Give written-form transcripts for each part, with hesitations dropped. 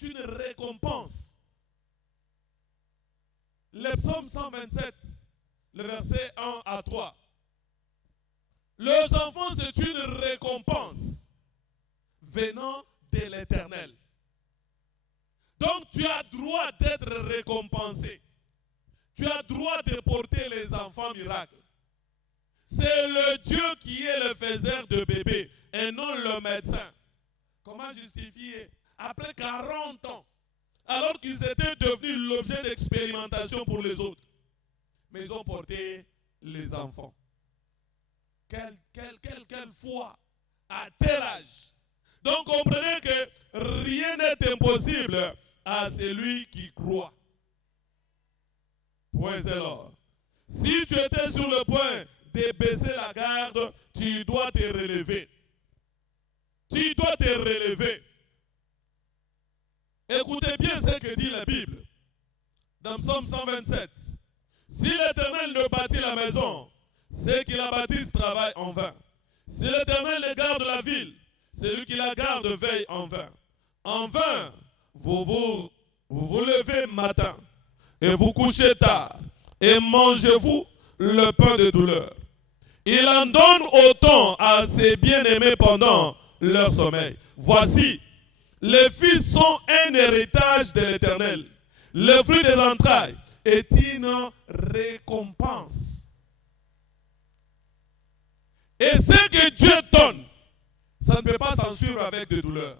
c'est une récompense. Le psaume 127, le verset 1 à 3. Les enfants, c'est une récompense venant de l'Éternel. Donc tu as droit d'être récompensé. Tu as droit de porter les enfants miracles. C'est le Dieu qui est le faiseur de bébés et non le médecin. Comment justifier? Après 40 ans, alors qu'ils étaient devenus l'objet d'expérimentation pour les autres. Mais ils ont porté les enfants. Quelle foi, à tel âge. Donc comprenez que rien n'est impossible à celui qui croit. Point alors. Si tu étais sur le point de baisser la garde, tu dois te relever. Tu dois te relever. Écoutez bien ce que dit la Bible. Dans Psaume 127. Si l'Éternel ne bâtit la maison, ceux qui la bâtissent travaillent en vain. Si l'Éternel garde la ville, celui qui la garde veille en vain. En vain, vous levez matin et vous couchez tard et mangez-vous le pain de douleur. Il en donne autant à ses bien-aimés pendant leur sommeil. Voici, les fils sont un héritage de l'Éternel. Le fruit des entrailles est une récompense. Et ce que Dieu donne, ça ne peut pas s'en suivre avec des douleurs.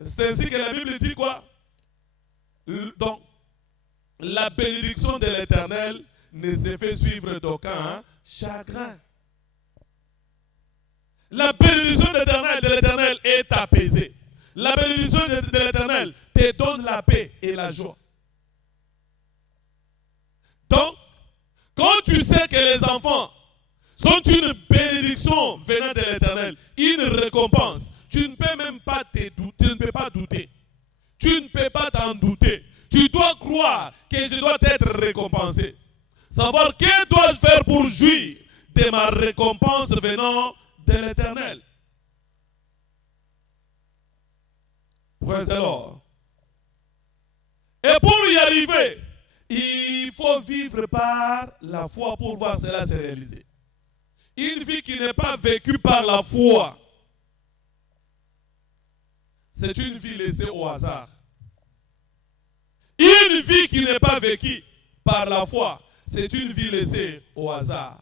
C'est ainsi que la Bible dit quoi? Donc, la bénédiction de l'Éternel ne se fait suivre d'aucun chagrin. La bénédiction de l'Éternel est apaisée. La bénédiction de l'Éternel te donne la paix et la joie. Donc, quand tu sais que les enfants sont une bénédiction venant de l'Éternel, une récompense, tu ne peux même pas tu ne peux pas douter. Tu ne peux pas t'en douter. Tu dois croire que je dois être récompensé. Savoir que dois-je faire pour jouir de ma récompense venant de l'Éternel. Praise the Lord. Et pour y arriver, il faut vivre par la foi pour voir cela se réaliser. Une vie qui n'est pas vécue par la foi, c'est une vie laissée au hasard. Une vie qui n'est pas vécue par la foi, c'est une vie laissée au hasard.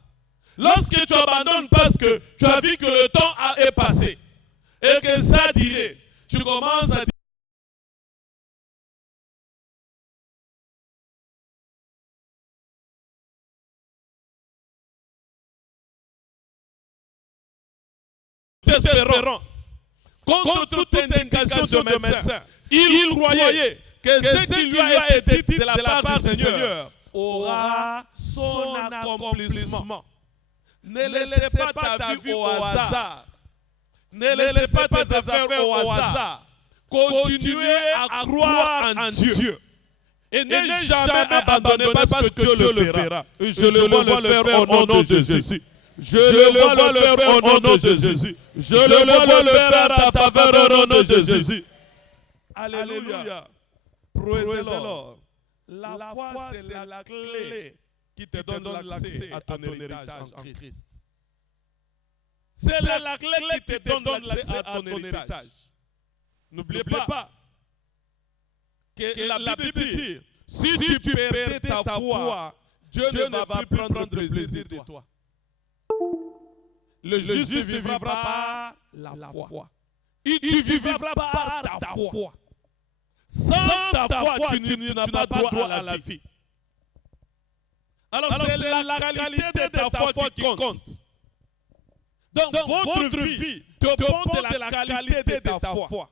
Lorsque tu abandonnes parce que tu as vu que le temps est passé et que ça dirait, tu commences à dire espérance contre toute indication de médecin. Il croyait que ce qui lui a été dit de la part du Seigneur aura son accomplissement. Ne laissez pas ta vie au hasard. Ne laissez pas tes affaires au hasard. Continuez à croire en Dieu. Et ne jamais abandonner parce que Dieu le fera. Je le vois le faire au nom de Jésus. Je le vois le faire au nom de Jésus. Je le vois le faire à ta faveur au nom de Jésus. Alléluia. Praise the Lord. La foi, c'est la clé qui te donne l'accès à ton héritage en Christ. C'est la clé qui te donne l'accès à ton héritage. N'oubliez pas que la Bible dit, si tu perdais ta foi, Dieu ne va plus prendre plaisir de toi. Le juste vivra par la foi. Tu vivras par ta foi. Sans ta foi, tu n'as pas droit à la vie. Alors c'est la qualité de ta foi qui compte. Donc votre vie dépend de la qualité de ta foi.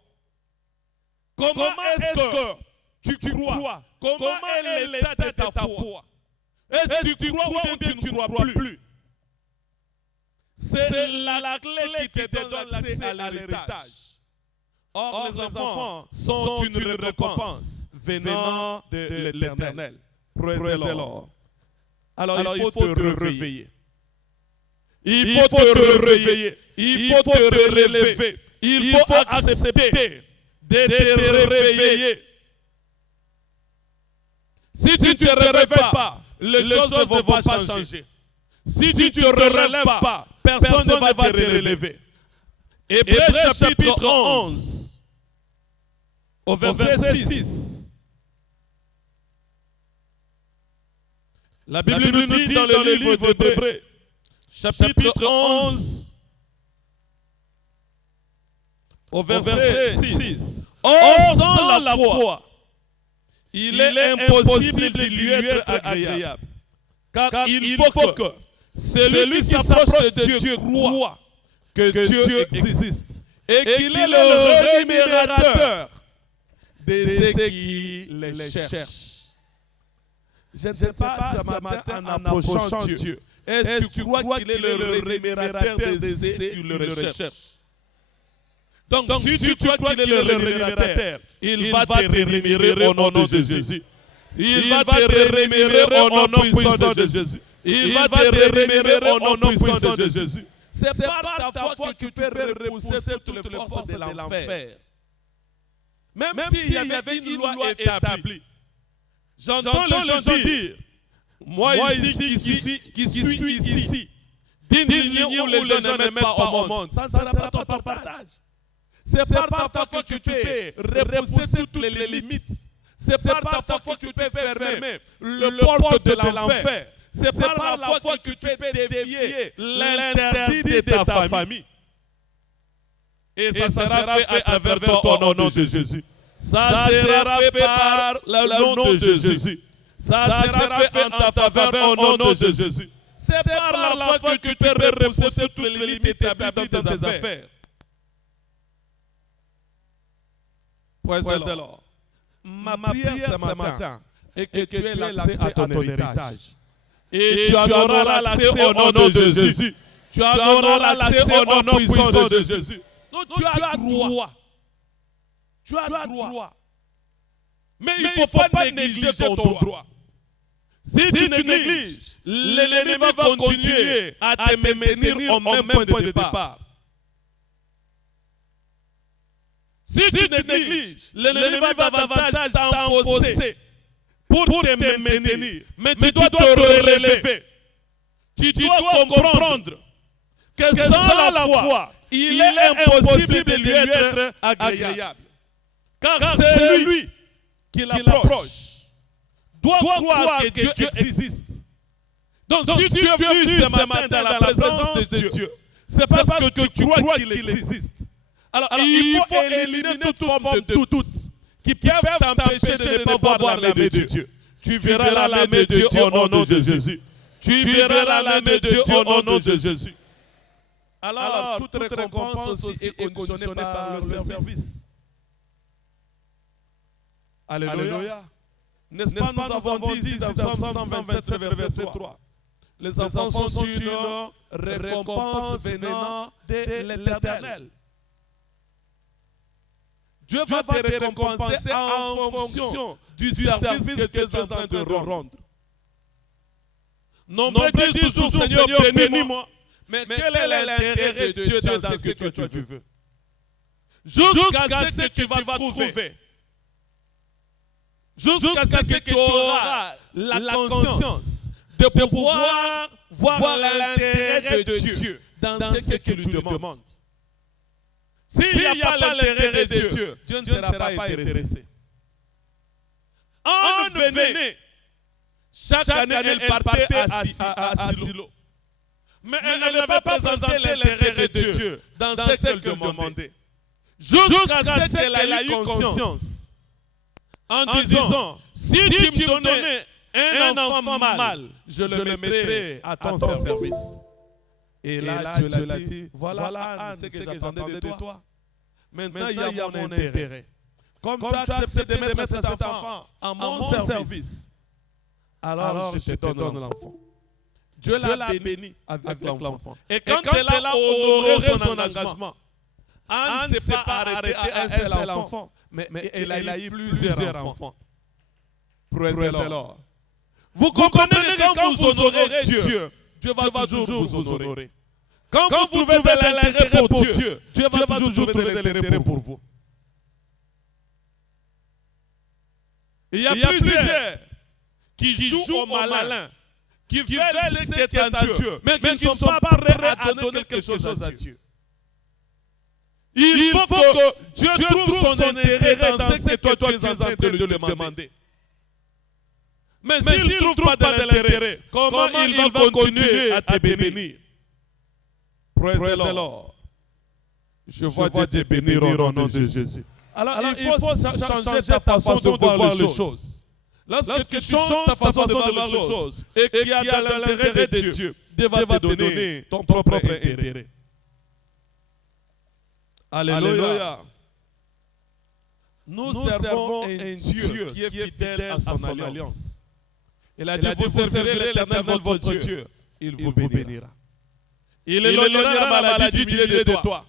Comment est-ce que tu crois? Comment est l'état de ta foi? Est-ce que tu crois ou bien tu ne crois plus? C'est la clé qui te donne l'accès à l'héritage. Or, les enfants sont une récompense venant de l'Éternel. Praise the Lord. Alors, il faut te réveiller. Il faut te réveiller. Il faut te relever. Il faut accepter de te réveiller. Si tu ne te réveilles pas, les choses ne vont pas changer. Si tu ne te relèves pas, personne ne va te relever. Hébreux chapitre 11, au verset 6. La Bible nous dit dans le livre d'Hébreux, chapitre 11, au verset 6. Or, sans la foi, il est impossible de lui être agréable. Car il faut que celui qui s'approche de Dieu croit que Dieu existe et qu'il est le rémunérateur de ceux qui les cherchent. Je ne sais pas ce matin en approchant Dieu, est-ce que tu crois qu'il est le rémunérateur de ceux qui le recherchent? Donc si tu crois qu'il est le rémunérateur, il va te rémunérer au nom de Jésus. Il va te rémunérer au nom puissant de Jésus. Il va te rémunérer au nom puissant de Jésus. C'est par ta foi que tu peux repousser toutes les forces de l'enfer. Même s'il y avait une loi établie. J'entends les gens dire, moi ici qui suis ici, d'une lignée où les gens n'aiment pas au monde, ça ne sera pas ton partage. C'est par ta foi que tu peux repousser toutes les limites. C'est par ta foi que tu peux fermer le porte de l'enfer. C'est par la foi que tu peux dévier l'interdit de ta famille. Et ça sera fait à travers toi au nom de Jésus. Ça sera fait par le nom de Jésus. Ça sera fait en ta faveur au nom de Jésus. C'est par la foi que tu peux repousser toutes les limites établies dans tes affaires. Praise the Lord. Ma prière ce matin est que tu aies l'accès à ton héritage. Et tu auras l'accès au nom de Jésus. Tu auras l'accès au nom puissant de Jésus. Donc tu as droit. Tu as droit. Mais il ne faut pas négliger ton droit. Si tu négliges, l'ennemi va continuer à te maintenir au même point de départ. Si tu négliges, l'ennemi va davantage t'enfoncer pour te maintenir. Mais tu dois te relever. Tu dois comprendre que sans la foi, il est impossible de lui être agréable. Car c'est lui qui l'approche doit croire que Dieu existe. Donc si tu es venu ce matin dans la présence de Dieu, c'est parce que tu crois qu'il existe. Alors, il faut éliminer toute forme de doute qui peuvent t'empêcher de ne pas voir la main de Dieu. Tu verras la main de Dieu au nom de Jésus. Tu verras la main de Dieu au nom de Jésus. Alors, toute récompense aussi est conditionnée par le service. Alléluia. N'est-ce pas, nous avons dit dans Psaume 127, verset 3. Les enfants sont une récompense venant de l'Éternel. Dieu va te récompenser en fonction du service que tu es en train de rendre. Nombreux disent toujours, Seigneur, bénis-moi. Mais quel est l'intérêt de Dieu dans ce que tu veux? Jusqu'à ce que tu vas trouver. Jusqu'à ce que tu auras la conscience de pouvoir voir l'intérêt de Dieu dans ce que tu lui demandes. S'il n'y a pas l'intérêt de Dieu, Dieu ne sera pas intéressé. On venait, chaque année elle partait à Silo. Mais elle n'avait pas présenté l'intérêt de Dieu dans ce qu'elle demandait. Jusqu'à ce qu'elle ait eu conscience. En disant, si tu me donnais un enfant mâle, je le mettrai à ton service. Et là, Dieu l'a dit, voilà Anne, ce que j'attendais de toi. Maintenant, il y a mon intérêt. Comme tu as accepté de mettre cet enfant à mon service, alors je te donne l'enfant. Dieu l'a béni avec l'enfant. Et quand elle a honoré son engagement, Anne ne s'est pas arrêtée à un seul enfant, mais elle a eu plusieurs enfants. Praise the Lord. Vous comprenez que quand vous honorez Dieu, Dieu va toujours vous honorer. Quand vous trouvez de l'intérêt pour Dieu, Dieu va toujours trouver de l'intérêt pour vous. Il y a plusieurs qui jouent au malin, qui veulent ce qui est à Dieu, mais qui ne sont pas prêts à donner quelque chose à Dieu. Il faut que Dieu trouve son intérêt dans ce que toi tu es en train de lui demander. Mais s'il ne trouve pas de l'intérêt, comment il va continuer à te bénir? Praise the Lord. Je vois Dieu bénir au nom de Jésus. Alors il faut changer ta façon de voir les choses. Lorsque tu changes ta façon de voir les choses et qu'il y a de l'intérêt de Dieu, Dieu va te donner ton propre intérêt. Alléluia. Nous servons un Dieu qui est fidèle à son alliance. Il a dit, vous servirez l'Éternel votre Dieu, il vous bénira. Il éloignera la maladie du milieu de toi.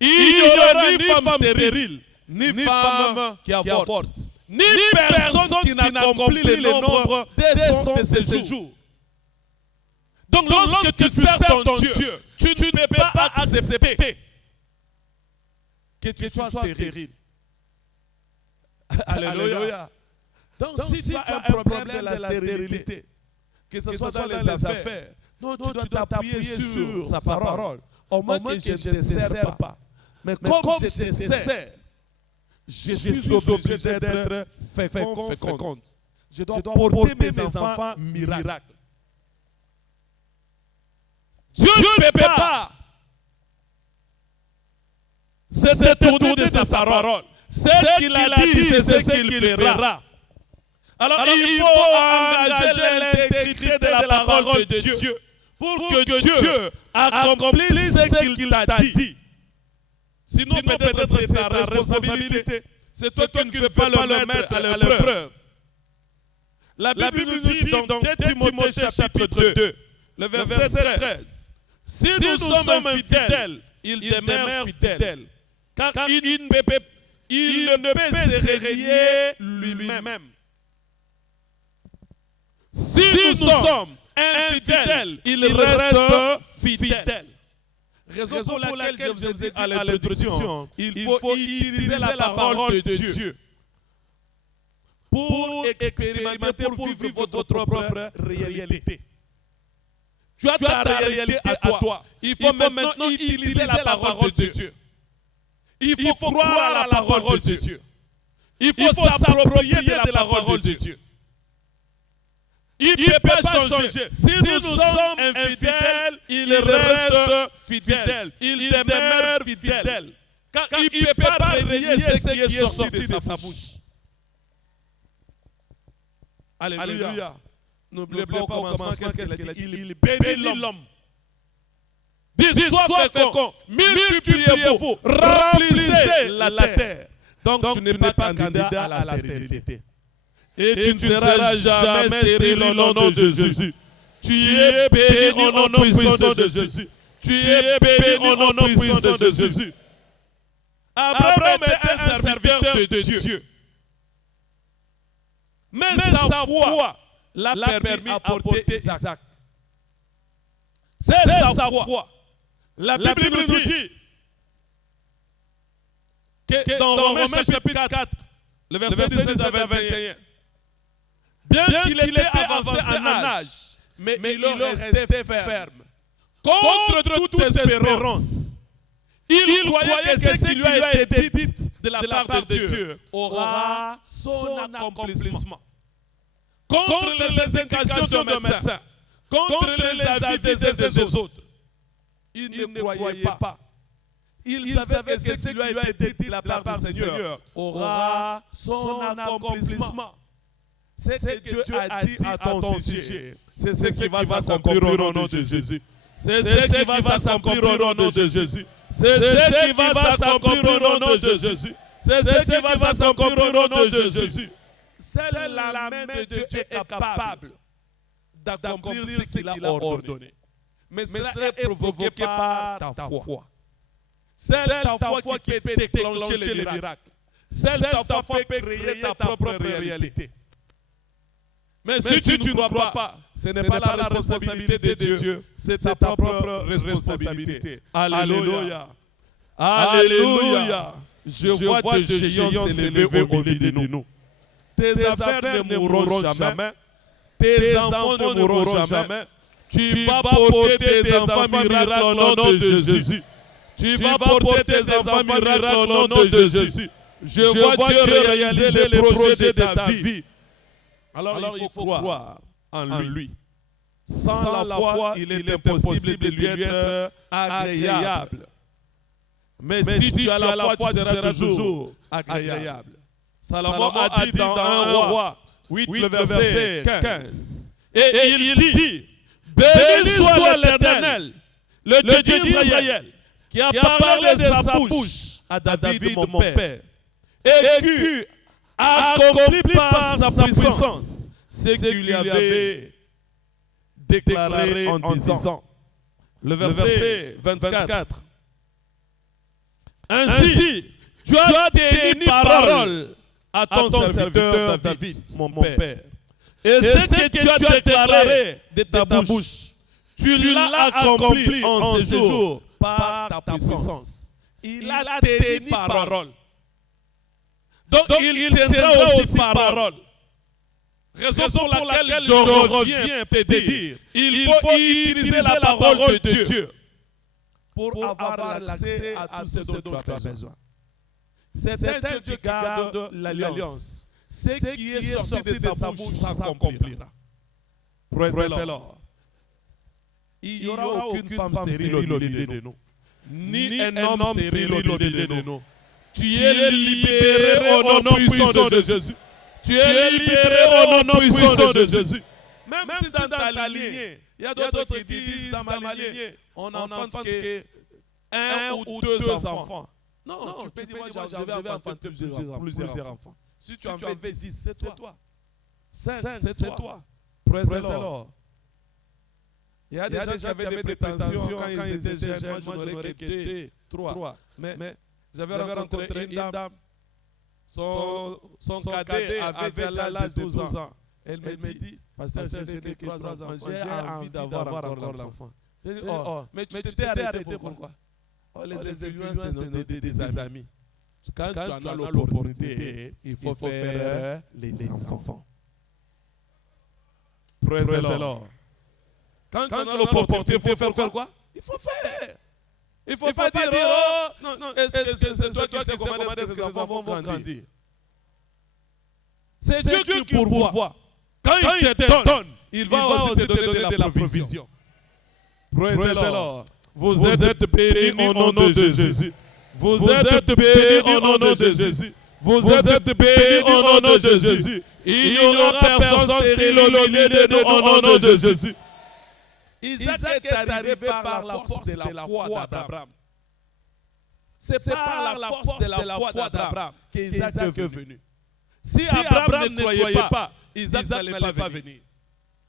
Il n'y aura ni femme stérile, ni femme qui avorte, ni personne qui n'accomplit le nombre de ses jours. Donc lorsque tu sers ton Dieu, tu ne peux pas accepter que tu sois stérile. Alléluia. Donc si tu as un problème de la stérilité, que ce soit dans les affaires, non, tu dois t'appuyer sur sa parole. Au moins que je ne te sers pas. Mais comme je te sers, je suis obligé d'être féconde. Je dois porter mes enfants miracles. Dieu ne peut pas se détourner de sa parole. Ce qu'il a dit, c'est ce qu'il fera. Alors il faut engager l'intégrité de la parole de Dieu pour que Dieu accomplisse ce qu'il t'a dit. Sinon peut-être c'est ta responsabilité. C'est toi qui ne peux pas le mettre à l'épreuve. La Bible nous dit dans 2 Timothée chapitre 2, le verset 13. Si nous sommes infidèles, il demeure fidèle. Car il ne peut se renier lui-même. Si nous sommes infidèles, il reste fidèle. Raison pour laquelle je vous ai dit à l'introduction, il faut utiliser la parole de Dieu pour expérimenter, pour vivre votre propre réalité. Tu as ta réalité à toi. Il faut maintenant utiliser la parole de Dieu. Il faut croire à la parole de Dieu. Il faut s'approprier de la parole de Dieu. Il ne peut pas changer. Si nous sommes infidèles, il reste fidèle. Il demeure fidèle. Car il ne peut pas renier ce qui est sorti de sa bouche. Alléluia. N'oubliez pas au commencement, qu'est-ce qu'il a dit? Il bénit l'homme. Dis, sois fécond, multipliez-vous, remplissez la terre. Donc tu n'es pas candidat à la stérilité. Et tu ne seras jamais stérile au nom de Jésus. Tu es béni au nom puissant de Jésus. Tu es béni au nom puissant de Jésus. Abraham était un serviteur de Dieu. Mais sa foi l'a permis d'apporter Isaac. C'est sa foi. La Bible nous dit que dans Romains chapitre 4, le verset 16 à 21, bien qu'il était avancé en âge, mais il restait ferme. Contre toute espérance, il croyait que ce qui lui a été dit de la part de Dieu aura son accomplissement. Contre les indications de médecins, contre les avis des autres, il ne croyait pas. Il savait que ce qui lui a été dit de la part du Seigneur aura son accomplissement. C'est ce que Dieu a dit à ton sujet. C'est ce qui va s'accomplir au nom de Jésus. C'est ce qui va s'accomplir au nom de Jésus. C'est ce qui va s'accomplir au nom de Jésus. C'est ce qui va s'accomplir au nom de Jésus. Seule la main de Dieu est capable d'accomplir ce qu'il a ordonné. Mais cela est provoqué par ta foi. C'est ta foi qui peut déclencher les miracles. C'est ta foi qui peut créer ta propre réalité. Mais si tu ne crois pas, ce n'est pas la responsabilité de Dieu, c'est ta propre responsabilité. Alléluia. Alléluia. Je vois des géants s'élever au milieu de nous. tes affaires ne mourront jamais, tes enfants ne mourront jamais. Tu vas porter tes enfants miracles au nom de Jésus. Tu vas porter tes enfants miracles au nom de Jésus. Je vois Dieu réaliser les projets de ta vie. Alors il faut croire en lui. Sans la foi, il est impossible de lui être agréable. Mais si tu as la foi, tu seras toujours agréable. Salomon a dit dans 1 Roi 8, le verset 15. Et il dit, béni soit l'Éternel, le Dieu d'Israël, qui a parlé de sa bouche à David, mon père, et qui a accompli par sa puissance ce qu'il lui avait déclaré en disant. Le verset 24. Ainsi, tu as tenu parole à ton serviteur David, mon père. Et ce que tu as déclaré de ta bouche, tu l'as accompli en ce jour par ta puissance. Il a tenu parole. Donc il tiendra aussi parole. Raison pour laquelle je reviens te dire, il faut utiliser la parole de Dieu pour avoir l'accès à tout ce dont tu as besoin. C'est un Dieu qui garde l'alliance. Ce qui est sorti de sa bouche s'accomplira. Praise the Lord. Il n'y aura aucune femme stérile au milieu de nous, ni un homme stérile au milieu de nous. Tu es libéré au nom puissant de Jésus. Tu es libéré au nom puissant de Jésus. Même si dans ta lignée, il y a d'autres qui disent dans ma lignée, on enfante qu'un ou deux enfants. Non, tu peux dire, moi j'avais enfanté plusieurs enfants. Si tu en avais 10, c'est toi. 5, c'est toi. Praise the Lord. Il y a des gens qui avaient des prétentions quand ils étaient jeunes. Moi, je n'aurais qu'été 3. Mais j'avais rencontré une dame. Son cadet avait déjà l'âge de 12 ans. Elle me dit, pasteur, j'ai que 3 enfants. J'ai envie d'avoir encore l'enfant. Mais tu t'es arrêté pourquoi? Les influences des amis. Quand tu en as l'opportunité, il faut faire les enfants. Praise the Lord. Quand tu as l'opportunité, il faut faire quoi? Il faut faire. Il ne faut pas dire, oh, non, est-ce que c'est toi qui sais comment est-ce que les enfants vont grandir? C'est Dieu qui pourvoit. Quand il te donne, il va aussi te donner de la provision. Praise the Lord. Vous êtes bénis au nom de Jésus. Vous êtes bénis au nom de Jésus. Vous êtes bénis au nom de Jésus. Il n'y aura personne stérile au milieu de nous au nom de Jésus. Isaac est arrivé par la force de la foi d'Abraham. C'est par la force de la foi d'Abraham qu'Isaac est venu. Si Abraham ne croyait pas, Isaac n'allait pas venir.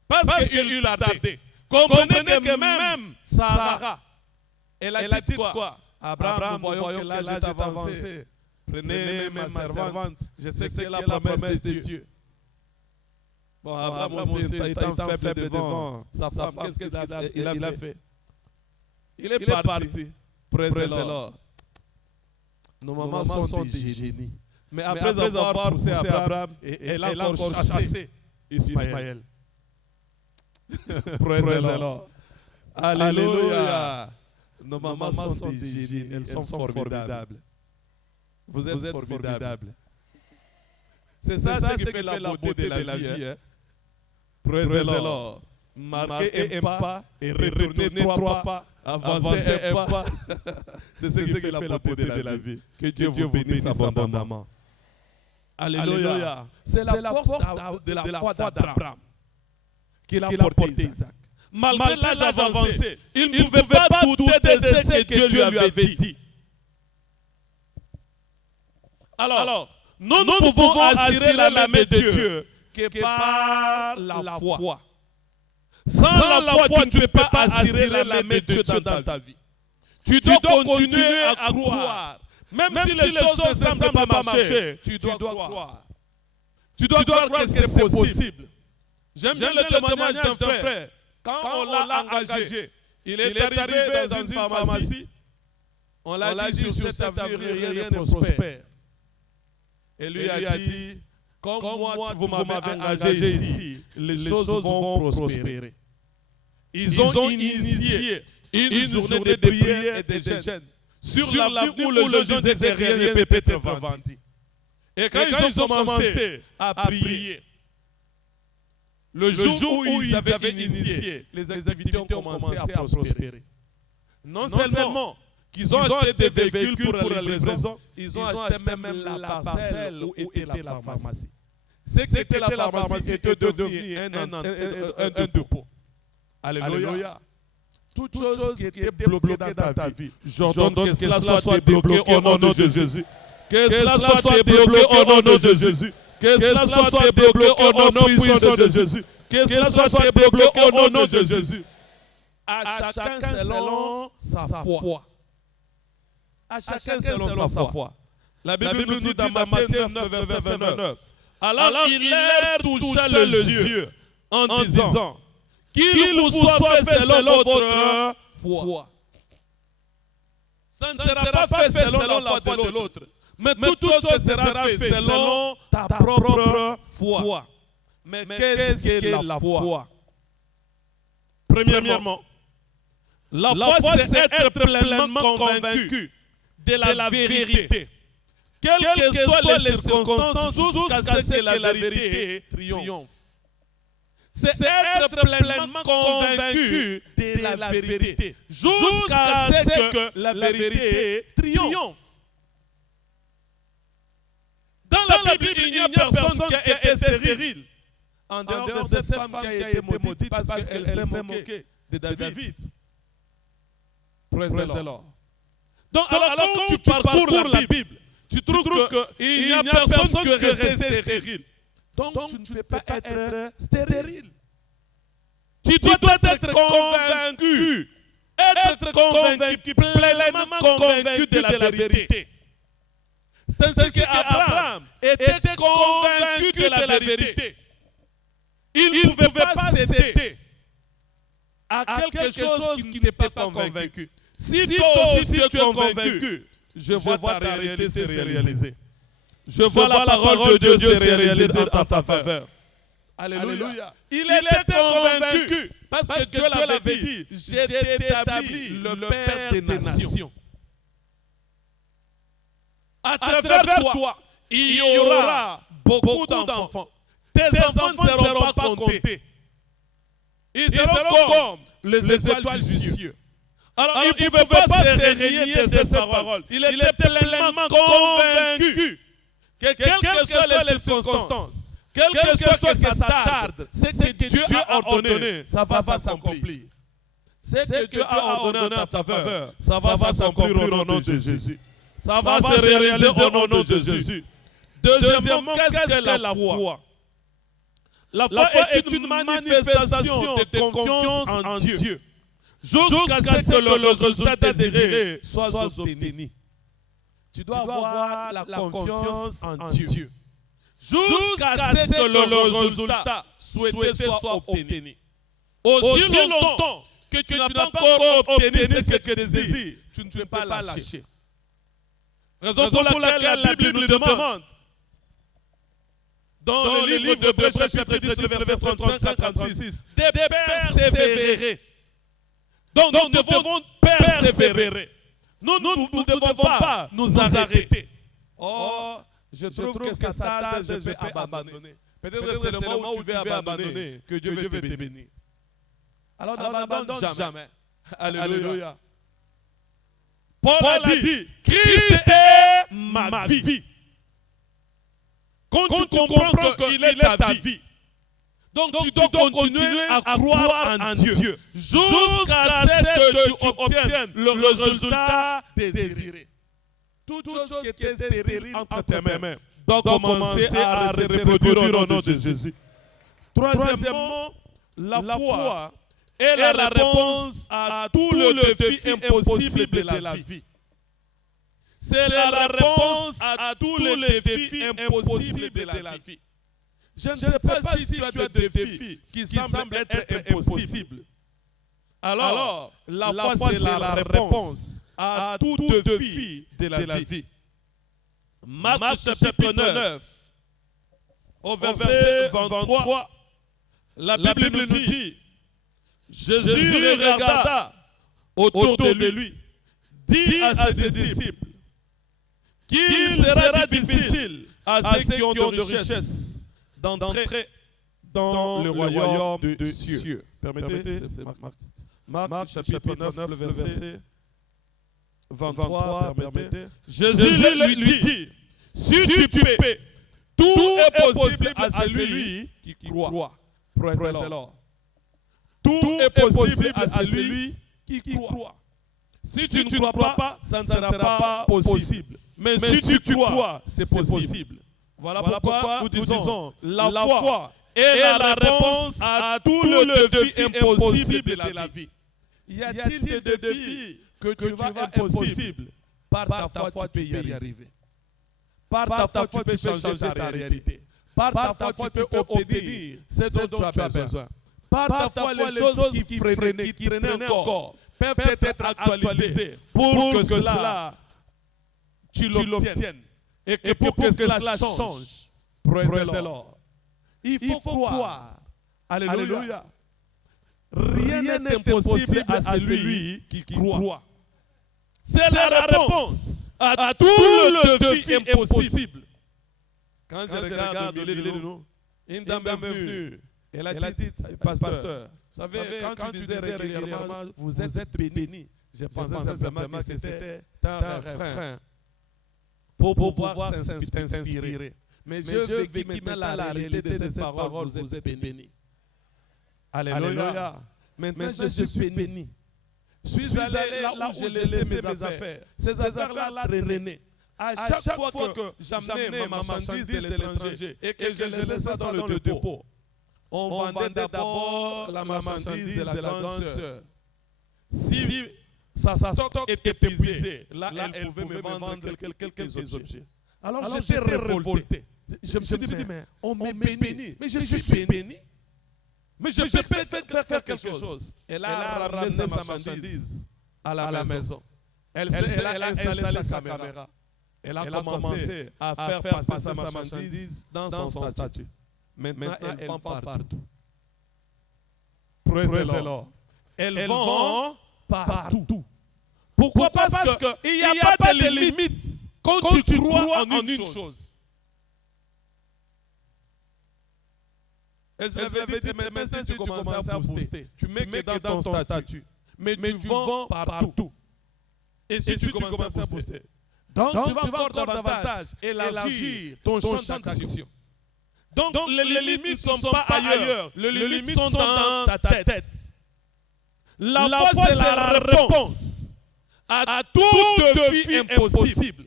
Parce qu'il a tardé. Comprenez que même Sarah, elle a dit quoi? Abraham, voyons que l'âge est avancé. Prenez même ma servante. Je sais que c'est la promesse de Dieu. Bon, Abraham aussi étant faible devant sa femme, qu'est-ce qu'il a fait? Il est parti. Praise the Lord. Nos mamans sont des génies. Mais après avoir poussé Abraham, elle a encore chassé Ismaël. Praise the Lord. Alléluia. Nos mamans sont des génies. Elles sont formidables. Vous êtes formidables. C'est ça ce qui fait la beauté de la vie. Praise the Lord. Marquer un pas et retourner 3 pas, avancer un pas. C'est ce qui fait la beauté de la vie. Que Dieu vous bénisse abondamment. Alléluia. C'est la force de la foi d'Abraham qu'il a porté Isaac. Malgré l'âge avancé, il ne pouvait pas douter de ce que Dieu lui avait dit. Alors, nous pouvons assurer la main de Dieu que par la foi. Sans la foi, tu ne peux pas assurer la main de Dieu dans ta vie. Tu dois continuer à croire. Même si les choses ne semblent pas marcher, tu dois croire. Tu dois croire que c'est possible. J'aime bien le témoignage d'un frère. Quand on l'a engagé, il est arrivé dans une pharmacie. On l'a dit sur cette avenue, rien ne prospère. Et lui a dit, Comme moi, vous m'avez engagé ici, les choses vont prospérer. Ils ont initié une journée de prière et de jeûne sur l'avenue où le jeune disait rien ne peut être vendu. Et quand ils ont commencé à prier, le jour où ils avaient initié, les activités ont commencé à prospérer. Non seulement qu'ils ont acheté des véhicules pour la livraison, ils ont acheté même la parcelle où était la pharmacie. Ce qui était la pharmacie était devenu un dépôt. Alléluia. Toute chose qui était bloquée dans ta vie, j'ordonne que cela soit débloqué au nom de Jésus. Que cela soit débloqué au nom de Jésus. Que cela soit débloqué au nom puissant de Jésus. Que cela soit débloqué au nom de Jésus. À chacun selon sa foi. À chacun selon sa foi. La Bible nous dit dans Matthieu 9, verset 29. Alors il leur toucha les yeux en disant qu'il vous soit fait selon votre foi. Ça ne sera pas fait selon la foi de l'autre, mais toute chose sera fait selon ta propre foi. Mais qu'est-ce que la foi? Premièrement, la foi c'est être pleinement convaincu de la vérité. Quelles que soient les circonstances, jusqu'à ce que la vérité triomphe. C'est être pleinement convaincu de la vérité, jusqu'à ce que la vérité triomphe. Dans la Bible, il n'y a personne qui a été stérile, en dehors de cette femme qui a été maudite parce qu'elle s'est moquée de David. Praise the Lord. Donc, alors quand tu parcours la Bible, tu trouves qu'il n'y a personne qui est resté stérile. Donc, tu ne peux pas être stérile. Tu dois être convaincu. Être convaincu, pleinement convaincu de la vérité. C'est ainsi qu'Abraham était convaincu de la vérité. Il ne pouvait pas céder à quelque chose qui n'était pas convaincu. Si toi aussi tu es convaincu, je vois ta réalité se réaliser. Je vois la parole de Dieu se réaliser en ta faveur. Alléluia. Il était convaincu parce que Dieu l'avait dit, j'ai établi le Père des nations. À travers toi, il y aura beaucoup d'enfants. Tes enfants ne seront pas comptés. Ils seront comme les étoiles du ciel. Alors, il ne pouvait pas se renier de cette parole. Il était pleinement convaincu que quelles que soient les circonstances, quel que soit que ça tarde, ce que Dieu a ordonné, ça va s'accomplir. Ce que Dieu a ordonné en ta faveur, ça va s'accomplir au nom de Jésus. Ça va se réaliser au nom de Jésus. Deuxièmement, qu'est-ce que la foi? La foi est une manifestation de confiance en Dieu, jusqu'à ce que le résultat désiré soit obtenu. Tu dois avoir la confiance en Dieu, jusqu'à ce que le résultat souhaité soit obtenu. Aussi longtemps que tu n'as pas encore obtenu ce que tu désires, tu ne peux pas lâcher. Raison pour laquelle la Bible nous demande, dans le livre de Hébreux, chapitre 10, verset 35-36, de persévérer. Donc nous devons persévérer. Nous ne devons pas nous arrêter. Oh, je trouve que ça tarde, je vais abandonner. Peut-être c'est le moment où tu vas abandonner que Dieu veut te bénir. Alors n'abandonne jamais. Alléluia. Paul a dit, Christ est ma vie. Quand tu comprends qu'il est ta vie, donc tu dois continuer à croire en Dieu jusqu'à ce que tu obtiennes le résultat désiré. Toute chose qui était stérile entre tes mains doit commencer à se reproduire au nom de Jésus. Troisièmement, la foi est la réponse à tous les défis impossibles de la vie. C'est la réponse à tous les défis impossibles de la vie. Je ne sais pas si tu as des défis qui semblent être impossibles. Alors, la foi, c'est la réponse à tous les défis de la vie. Marc chapitre 9, au verset 23, la Bible nous dit, Jésus regarda autour de lui, dit à ses disciples qu'il sera difficile à ceux qui ont de richesses d'entrer dans le royaume de cieux. Permettez, c'est Marc chapitre 9, le verset 23, permettez. Jésus lui dit, si tu peux, tout est possible à celui qui croit. Praise the Lord. Tout est possible à celui qui croit. Si tu ne crois pas, ça ne sera pas possible. Mais si tu crois, c'est possible. Voilà pourquoi nous disons, la foi est la réponse à tout le défi impossible de la vie. Y a-t-il des défis que tu vas impossible? Par ta foi, tu peux y arriver. Par ta foi, tu peux changer ta réalité. Par ta foi, tu peux obtenir ce dont tu as besoin. Par ta foi, les choses qui freinaient encore peuvent être actualisées pour que cela, tu l'obtiennes. Et pour que cela change. Praise the Lord. Il faut croire. Alléluia. Rien n'est impossible à celui qui croit. C'est la réponse à tout le défi impossible. Quand je regarde au milieu de nous, une dame est venue. Elle a dit, pasteur, vous savez, quand tu disais régulièrement, vous êtes béni. J'ai pensé simplement que c'était un refrain pour pouvoir s'inspirer. Mais je veux vécu maintenant la réalité de ces paroles, vous êtes béni. Alléluia. Maintenant, je suis béni. Je suis allé là où j'ai laissé mes affaires. Ces affaires-là traînaient. À chaque fois que j'amenais ma marchandise de l'étranger et que je laissais ça dans le dépôt, on vendait d'abord la marchandise de la grande sœur. Si sa stock était épuisé, là, elle pouvait me vendre quelques objets. Alors j'étais révolté. Je me suis dit, mais on m'est béni. Mais je suis béni. Mais je peux faire quelque chose. Elle a ramené sa marchandise à la maison. Elle a installé sa caméra. Elle a commencé à faire passer sa marchandise dans son statut. Maintenant, elle vend partout. Praise the Lord. Elle vend partout. Pourquoi? Parce qu'il n'y a pas de limite quand tu crois en une chose. Et je l'avais dit, mais maintenant tu commences à booster. Tu mets que dans ton statut. Mais tu vends partout. Et si tu commences à booster, donc tu vas encore davantage élargir ton champ d'action. Donc les limites ne sont pas ailleurs. Les limites sont dans ta tête. La foi, c'est la réponse à tout défi impossible.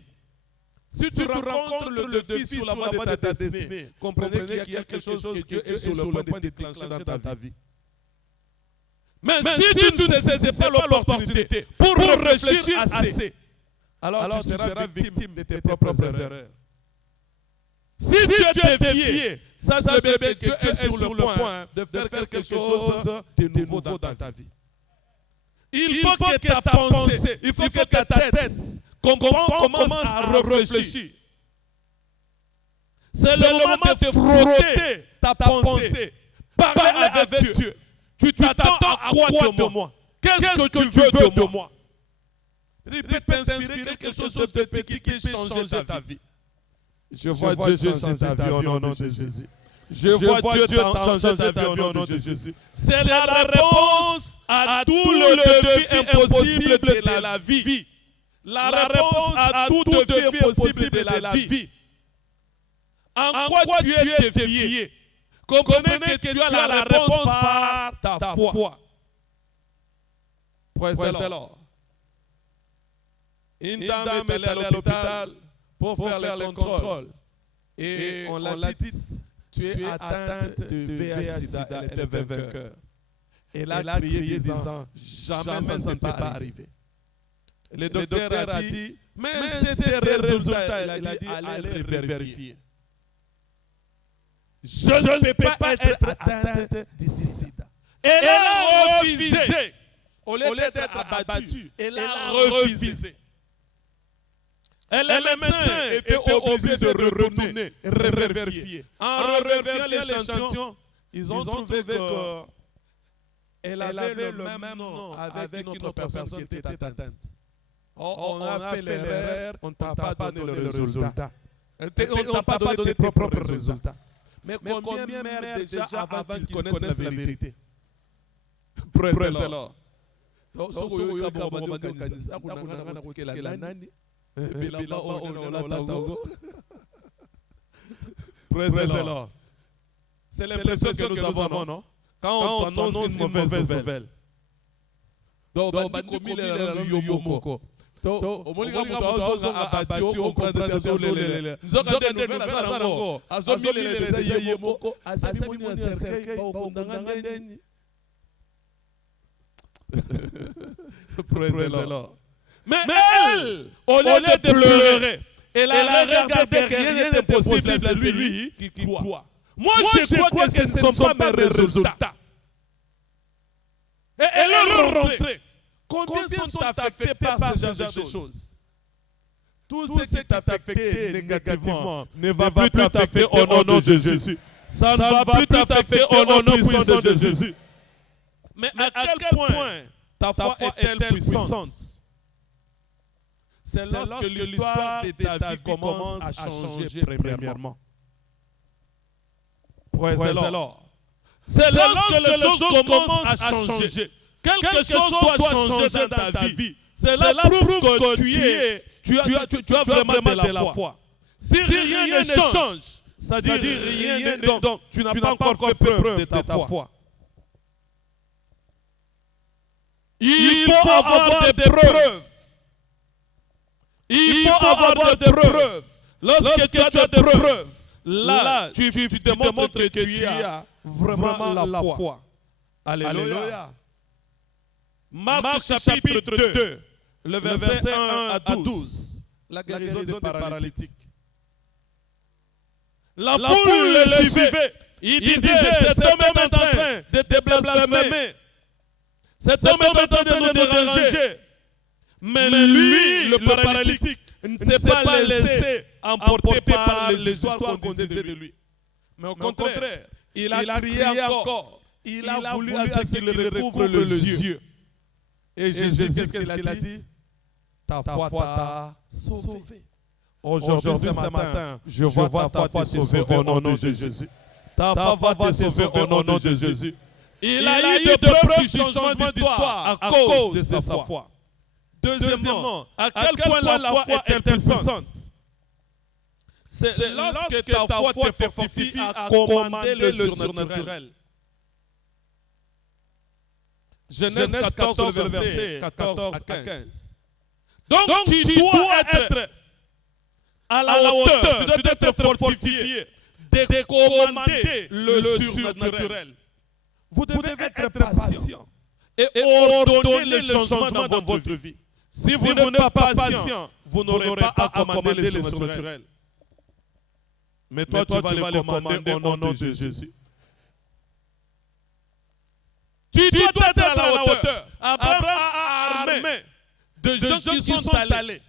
Si tu rencontres le défi sur la voie de ta destinée, comprenez qu'il y a quelque chose qui est sur le point de déclencher dans ta vie. Mais si tu ne saisis pas l'opportunité pour réfléchir assez, alors tu seras victime de tes propres erreurs. Si tu es défié, ça veut dire que tu es sur le point de faire quelque chose de nouveau dans ta vie. Il faut que ta pensée, il faut que ta tête commence à réfléchir. C'est le moment de frotter ta pensée. Parler avec Dieu. Tu t'attends à quoi de moi? Qu'est-ce que tu veux de moi? Il peut t'inspirer quelque chose de petit qui peut changer ta vie. Je vois Dieu changer ta vie au nom de Jésus. Je vois Dieu changer ta vie au nom de Jésus. C'est la réponse à tout le défi impossible de la vie. La réponse à tout défi impossible de la vie. En quoi tu es défié? Comprenez que tu as la réponse par ta foi. Praise the Lord. Une dame est allée à l'hôpital pour faire le contrôle. Et on l'a dit, tu es atteinte de VIH/SIDA, elle était vainqueur. Elle a crié disant, jamais ça ne peut pas arriver. Le docteur a dit, mais c'était le résultat. Il a dit, allez vérifier. Je ne peux pas être atteinte du sida. Elle a refusé. Au lieu d'être abattue, elle a refusé. Et les médecins étaient obligés de retourner, revérifier. En revérifiant l'échantillon, ils ont trouvé qu'elle avait le même nom avec une autre personne qui était atteinte. Or, on a fait l'erreur, on ne t'a pas donné le résultat. On ne t'a pas donné tes propres résultats. Mais combien mères déjà avant qu'ils connaissent la vérité? Praise the Lord. Praise the Lord. C'est l'impression que nous avons, non? Quand on annonce une mauvaise nouvelle. Donc, on va dire que mais elle, au lieu de pleurer, elle a regardé que rien n'est possible, c'est lui qui croit. Moi, je crois que ce ne sont pas mes résultats. Et elle est rentrée. Combien sont affectés par ce genre de choses? Tout ce qui t'a affecté négativement ne va plus t'affecter au nom de Jésus. Ça ne va plus t'affecter au nom puissant de Jésus. Mais à quel point ta foi est-elle puissante? C'est lorsque l'histoire de ta vie commence à changer premièrement. Praise the Lord. C'est lorsque les choses commencent à changer. Quelque chose doit changer dans ta vie. C'est là prouve que tu as vraiment de la foi. Si rien ne change, ça dit rien, donc tu n'as pas encore fait preuve de ta foi. Il faut avoir des preuves. Il faut avoir des preuves. Lorsque tu as des preuves, là, tu démontres que tu as vraiment la foi. Alléluia. Marc chapitre 2, le verset 1 à 12. La guérison des paralytiques. La foule le suivait. Il disait, cet homme est en train de te blasphémer. Cet homme est en train de nous déranger. Mais lui, le paralytique, ne s'est pas laissé emporter par les histoires qu'on disait de lui. Mais au contraire, il a crié encore. Il a voulu à ce qu'il recouvre les yeux. Et Jésus, qu'est-ce qu'il a dit? Ta foi t'a sauvé. Aujourd'hui, ce matin, je vois ta foi te sauver au nom de Jésus. Ta foi va te sauver au nom de Jésus. Il a eu de preuves du changement d'histoire à cause de sa foi. Deuxièmement, à quel point la foi est puissante? C'est lorsque ta foi te fortifie à commander le surnaturel. Genèse 14, verset 14 à 15. Donc tu dois être à la hauteur, tu dois être fortifié de commander le surnaturel. Vous devez être patient et ordonner le changement dans votre vie. Si vous n'êtes pas patient, vous n'aurez pas à commander le surnaturel. Mais toi, tu vas le commander au nom de Jésus. Tu dois être à la hauteur. Abraham a armé de gens qui sont allés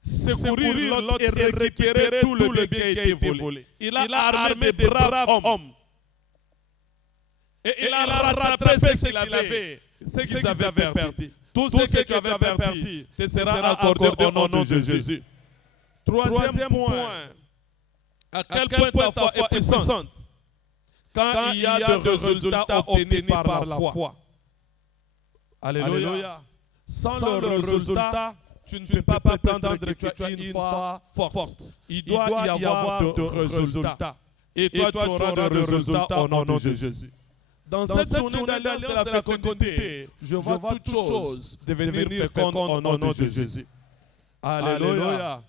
secourir l'autre et récupérer tout le bien qui a été volé. Il a armé des braves hommes. Et il a rattrapé ce qu'ils avaient perdu. Tout ce que tu avais perdu te sera accordé au nom de Jésus. Troisième point. À quel point ta foi est puissante? Quand il y a des résultats obtenus par la foi. Alléluia. Sans le résultat, tu ne peux pas prétendre que tu as une foi forte. Il doit y avoir de résultats. Et toi, tu auras des résultats au nom de Jésus. Dans cette journée d'alliance de la fécondité, je vois toutes choses devenir fécondes au nom de Jésus. Alléluia.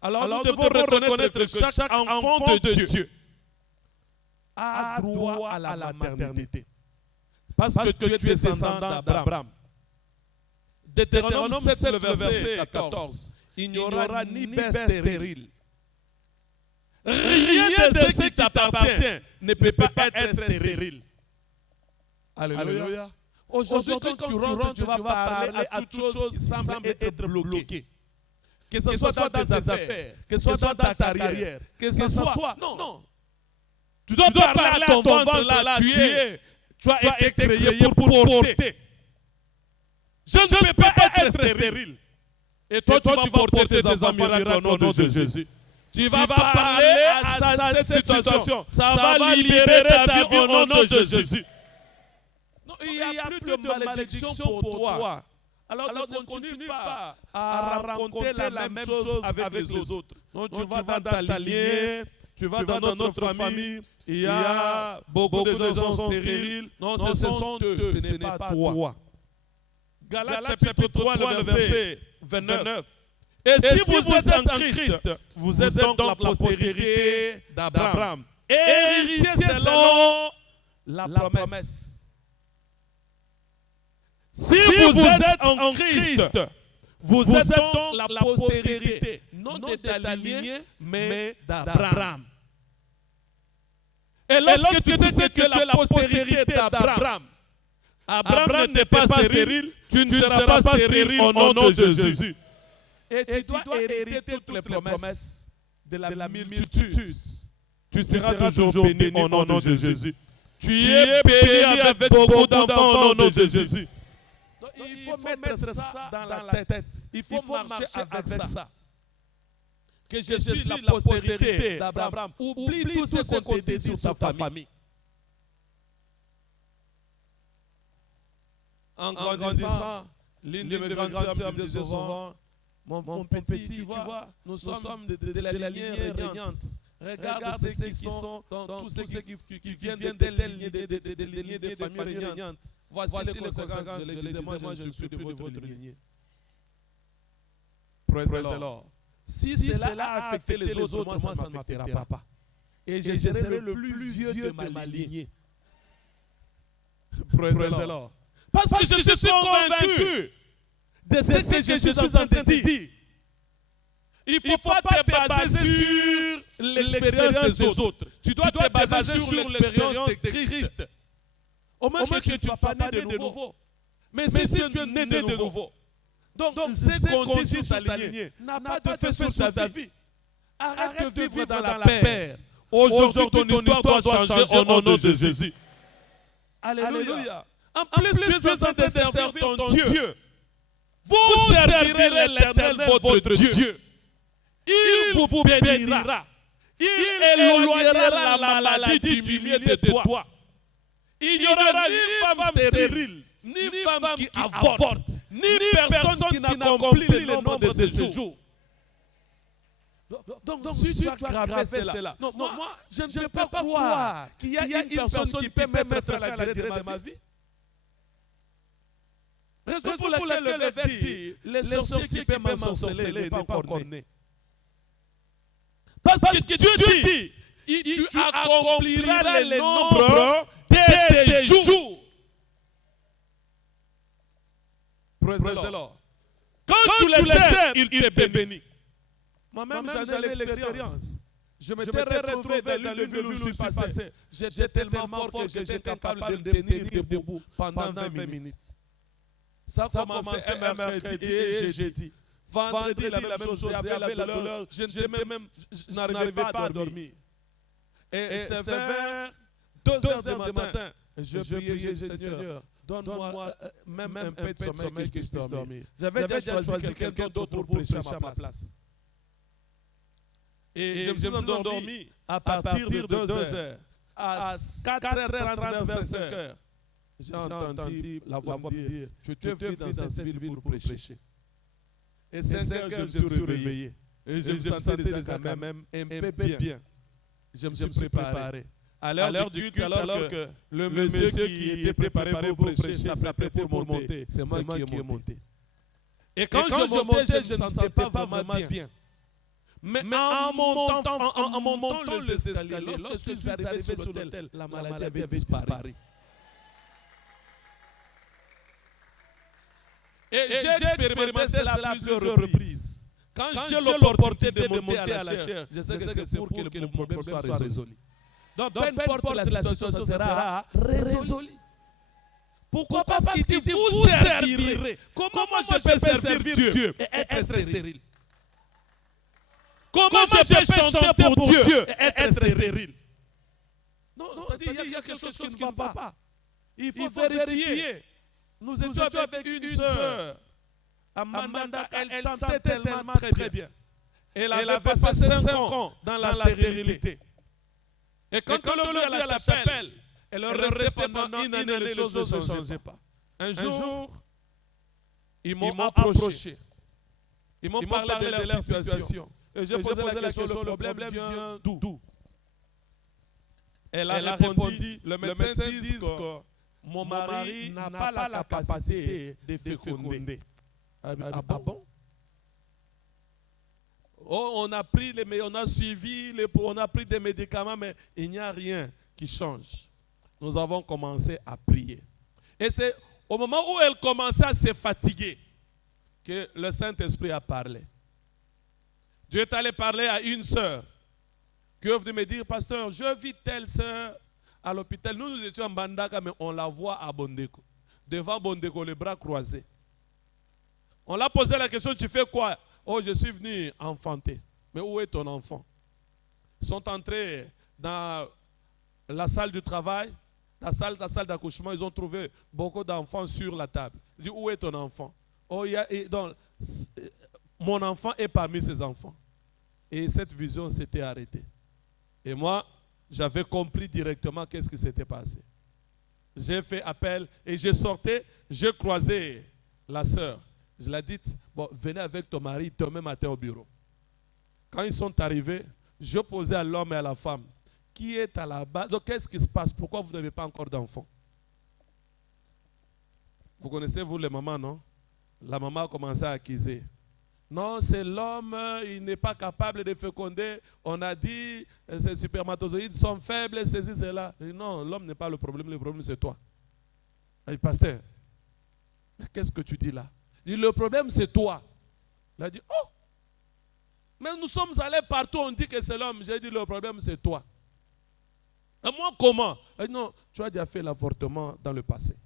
Alors nous devons reconnaître que chaque enfant de Dieu a droit à la maternité. Parce que tu es descendant d'Abraham. Deutéronome 7, le verset 14. Il n'y aura ni baisse stérile. Rien de ce qui t'appartient ne peut pas être stérile. Alléluia. Aujourd'hui, quand tu rentres, tu vas parler à toute chose qui semble être bloquée. que ce soit dans tes affaires, que ce soit dans ta carrière, que ce soit... Non. Tu dois parler à ton ventre là, tu as été créé pour porter. Je ne peux pas être stérile. Et toi, tu vas porter tes enfants miracles au nom de Jésus. Tu vas parler à cette situation. Ça va libérer ta vie au nom de Jésus. Non, il n'y a plus de malédiction pour toi. Alors ne continue pas à raconter la même chose avec les autres. Non, tu vas dans ta lignée, tu vas dans notre famille. Il y a beaucoup de gens sont stériles. Non, ce sont eux, ce n'est pas toi. Galates chapitre 3, le verset 29. Et si vous êtes en Christ, vous êtes donc la postérité d'Abraham. Héritier selon la promesse. Si vous êtes en Christ, vous êtes donc la postérité, non de ta lignée, mais d'Abraham. Et lorsque tu sais que tu es la postérité d'Abraham, Abraham n'est pas stérile, tu ne seras pas stérile au nom de Jésus. Et tu dois hériter toutes les promesses de la multitude. Tu seras toujours béni au nom de Jésus. Tu es béni avec beaucoup d'enfants au nom de Jésus. Donc, il faut mettre ça dans la tête. Il faut marcher avec ça. Que je suis la postérité d'Abraham. Oublie tout ce qu'on te dit sur ta famille. En grandissant, l'une de mes grandes sœurs me disait souvent, mon petit, tu vois, nous sommes de la lignée régnante. Regarde ceux qui sont dans tous ceux qui viennent de telle lignée de famille régnante. Voici les conséquences. Je les disais, moi je suis de votre lignée. Praise the Lord. Si cela a affecté les autres, moi ça ne m'affectera pas. Et je serai le plus vieux de ma lignée. Praise the Lord. Parce que je suis convaincu de ce que je suis en train de dire. Il ne faut pas te baser sur l'expérience des autres. Tu dois te baser sur l'expérience de Christ. Au moins que tu ne sois pas né de nouveau. Mais si tu es né de nouveau, donc ce qu'on dit sur ta lignée n'a pas de fait sur ta vie. Arrête de vivre dans la paix. Aujourd'hui, ton histoire doit changer au nom de Jésus. Alléluia. En plus, tu es en train de servir ton Dieu. Vous servirez l'Éternel, votre Dieu. Il vous bénira. Il éloignera la maladie du milieu de toi. Il n'y aura ni femme stérile, ni femme qui avorte, ni personne qui n'accomplit le nombre de ses jours. Donc si tu as gravé cela, non, moi, je ne peux pas croire qu'il y a une personne qui peut me mettre la durée de ma vie. Raison pour laquelle le verset dit, les sorciers qui peuvent m'ensorceler n'est pas encore né. Parce que Dieu dit, tu accompliras le nombre de tes jours. Praise the Lord. Quand tu les sers, il te bénit. Moi-même, j'en ai l'expérience. Je m'étais retrouvé dans le lieu où je suis passé. J'étais tellement fort que j'étais capable de tenir debout pendant 20 minutes. Ça a commencé un mercredi et jeudi. Vendredi, la même chose, j'avais la douleur. Je n'arrivais pas à dormir. Et c'est vers 2 heures du matin. Je priais, Seigneur, donne-moi même un peu de sommeil que je puisse dormir. J'avais déjà choisi quelqu'un d'autre pour prêcher à ma place. Et je me suis endormi à partir de 2 heures. À 4h30 vers 5h. J'ai entendu la voix me dire, tu es venu dans cette ville pour prêcher. Et 5 heures, je me suis réveillé. Et je me sentais déjà quand même un peu bien. Je me suis préparé. À l'heure du culte, alors que le monsieur qui était préparé pour prêcher s'apprêtait pour monter, c'est moi qui ai monté. Et quand je montais, je ne me sentais pas vraiment bien. Mais en montant les escaliers, lorsque je suis arrivé sur l'autel, la maladie avait disparu. Et j'ai expérimenté cela à plusieurs reprises. Quand j'ai l'opportunité de monter à la chair, je sais que c'est pour que mon problème soit résolu. Donc, peu importe la situation sera résolue. Pourquoi? Parce qu'il dit, vous servirez. Comment je peux servir Dieu et être stérile? Comment je peux chanter pour Dieu et être stérile? Non, c'est-à-dire qu'il y a quelque chose qui ne va pas. Il faut vérifier. Nous étions avec une sœur, Amanda, elle chantait tellement très bien. Elle avait passé 5 ans dans la stérilité. Et quand on lui à la chapelle, elle restait pendant une année, les choses ne changeaient pas. Un jour, ils m'ont approché. Ils m'ont parlé de leur situation. Et j'ai posé la question, le problème vient d'où? Elle a répondu, le médecin dit que mon mari n'a pas la capacité de féconder. Ah bon? Oh, on a suivi, on a pris des médicaments, mais il n'y a rien qui change. Nous avons commencé à prier. Et c'est au moment où elle commençait à se fatiguer que le Saint-Esprit a parlé. Dieu est allé parler à une sœur qui est venue me dire, pasteur, je vis telle sœur à l'hôpital. Nous étions en Bandaka, mais on la voit à Bondeko. Devant Bondeko, les bras croisés. On l'a posé la question, tu fais quoi? Oh, je suis venu enfanter. Mais où est ton enfant? Ils sont entrés dans la salle du travail, la salle d'accouchement. Ils ont trouvé beaucoup d'enfants sur la table. Ils disent, où est ton enfant? Oh, mon enfant est parmi ses enfants. Et cette vision s'était arrêtée. Et moi, j'avais compris directement qu'est-ce qui s'était passé. J'ai fait appel et j'ai sorti, j'ai croisé la sœur. Je l'ai dit, bon, venez avec ton mari demain matin au bureau. Quand ils sont arrivés, je posais à l'homme et à la femme, qui est à la base? Donc, qu'est-ce qui se passe? Pourquoi vous n'avez pas encore d'enfant? Vous connaissez, vous, les mamans, non? La maman a commencé à accuser. Non, c'est l'homme, il n'est pas capable de féconder. On a dit, ces spermatozoïdes sont faibles, ceci, cela. Non, l'homme n'est pas le problème c'est toi. Il dit, pasteur, mais qu'est-ce que tu dis là? Il dit, le problème c'est toi. Il a dit, oh, mais nous sommes allés partout, on dit que c'est l'homme. J'ai dit, le problème c'est toi. Et moi, comment? Il dit, non, tu as déjà fait l'avortement dans le passé.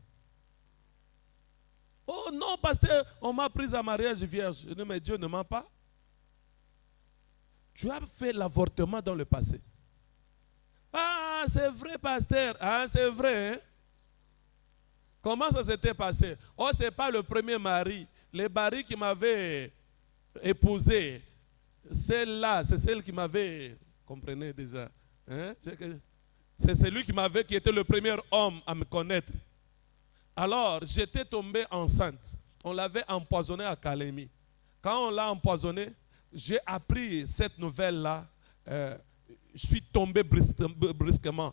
Oh non, pasteur, on m'a prise à mariage vierge. Je dis, mais Dieu ne ment pas. Tu as fait l'avortement dans le passé. Ah, c'est vrai, pasteur. Ah, c'est vrai. Hein? Comment ça s'était passé? Oh, ce n'est pas le premier mari. Les maris qui m'avaient épousé, celle-là, c'est celle qui m'avait, comprenez déjà. Hein? C'est celui qui était le premier homme à me connaître. Alors, j'étais tombé enceinte. On l'avait empoisonné à Kalemi. Quand on l'a empoisonné, j'ai appris cette nouvelle-là. Je suis tombé brusquement.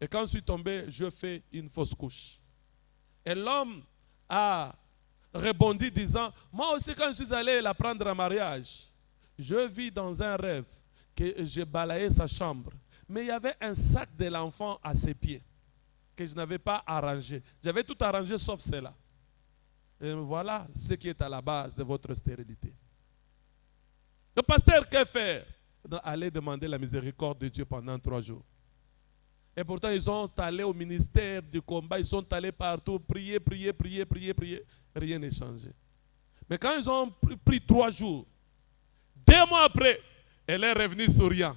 Et quand je suis tombé, je fais une fausse couche. Et l'homme a rebondi disant, moi aussi quand je suis allé la prendre en mariage, je vis dans un rêve que j'ai balayé sa chambre. Mais il y avait un sac de l'enfant à ses pieds que je n'avais pas arrangé. J'avais tout arrangé sauf cela. Et voilà ce qui est à la base de votre stérilité. Le pasteur, qu'est-ce qu'il fait? Aller demander la miséricorde de Dieu pendant 3 jours. Et pourtant, ils sont allés au ministère du combat, ils sont allés partout, prier. Rien n'est changé. Mais quand ils ont pris 3 jours, 2 mois après, elle est revenue souriant.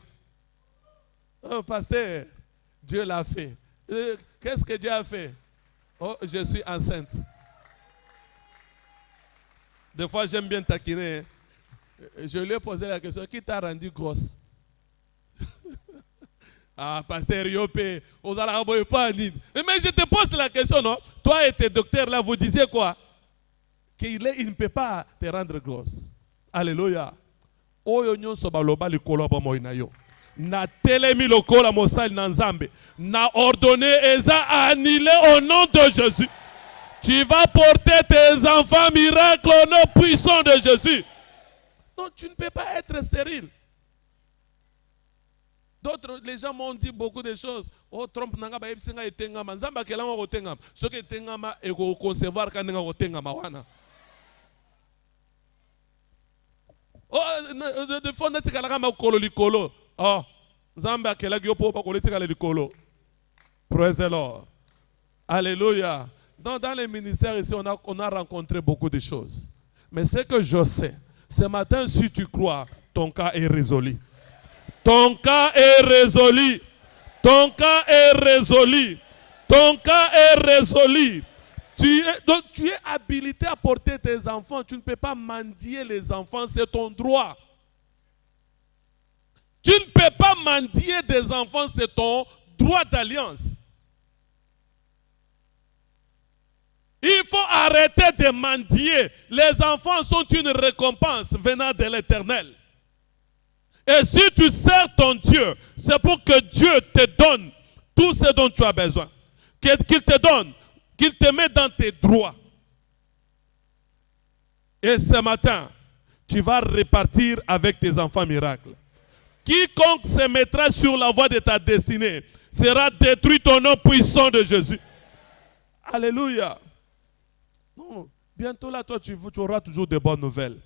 Oh, pasteur, Dieu l'a fait. Qu'est-ce que Dieu a fait? Oh, je suis enceinte. Des fois, j'aime bien taquiner. Je lui ai posé la question, qui t'a rendu grosse? Ah, pasteur Yopé, mais je te pose la question, non? Toi et tes docteurs là, vous disiez quoi? Qu'il ne peut pas te rendre grosse. Alléluia. Oyo nyonso baloba likolo ba moinayo. Na telemi lokola mosali na nzambe. Na ordonné eza annulé au nom de Jésus. Tu vas porter tes enfants miracles au nom puissant de Jésus. Non, tu ne peux pas être stérile. D'autres, les gens m'ont dit beaucoup de choses. Oh, Trump nanga ba ebisinga etengama. Nzamba kelanga ko tengama. Soki etengama e ko concevoir ka nanga ko tengama wana. Oh, de fond netika la ma kolo likolo. Oh, Nzamba kelagi yopo ba ko letika likolo. Praise the Lord. Alléluia. Dans les ministères ici, on a rencontré beaucoup de choses. Mais ce que je sais, ce matin, si tu crois, ton cas est résolu. Ton cas est résolu. Ton cas est résolu. Ton cas est résolu. Donc tu es habilité à porter tes enfants. Tu ne peux pas mendier les enfants, c'est ton droit. Tu ne peux pas mendier des enfants, c'est ton droit d'alliance. Il faut arrêter de mendier. Les enfants sont une récompense venant de l'Éternel. Et si tu sers ton Dieu, c'est pour que Dieu te donne tout ce dont tu as besoin. Qu'il te donne, qu'il te mette dans tes droits. Et ce matin, tu vas repartir avec tes enfants miracles. Quiconque se mettra sur la voie de ta destinée sera détruit au nom puissant de Jésus. Alléluia. Non, bientôt là, toi, tu auras toujours de bonnes nouvelles.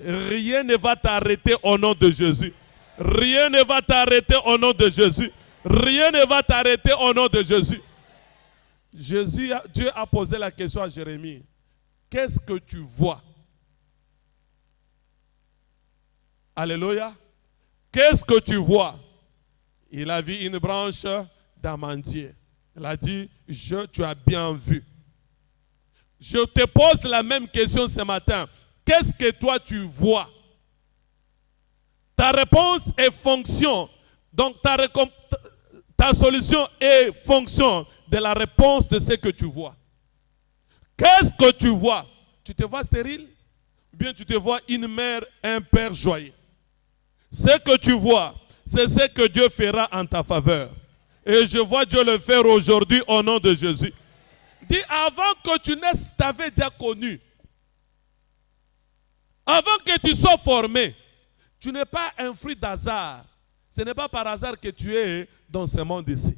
Rien ne va t'arrêter au nom de Jésus. Rien ne va t'arrêter au nom de Jésus. Rien ne va t'arrêter au nom de Jésus. Dieu a posé la question à Jérémie. Qu'est-ce que tu vois? Alléluia. Qu'est-ce que tu vois? Il a vu une branche d'amandier. Il a dit, tu as bien vu. Je te pose la même question ce matin. Qu'est-ce que toi tu vois? Ta réponse est fonction. Donc ta solution est fonction de la réponse de ce que tu vois. Qu'est-ce que tu vois? Tu te vois stérile? Ou bien tu te vois une mère, un père joyeux? Ce que tu vois, c'est ce que Dieu fera en ta faveur. Et je vois Dieu le faire aujourd'hui au nom de Jésus. Dis, avant que tu naisses, tu t'avais déjà connu. Avant que tu sois formé, tu n'es pas un fruit d'hasard. Ce n'est pas par hasard que tu es dans ce monde ici.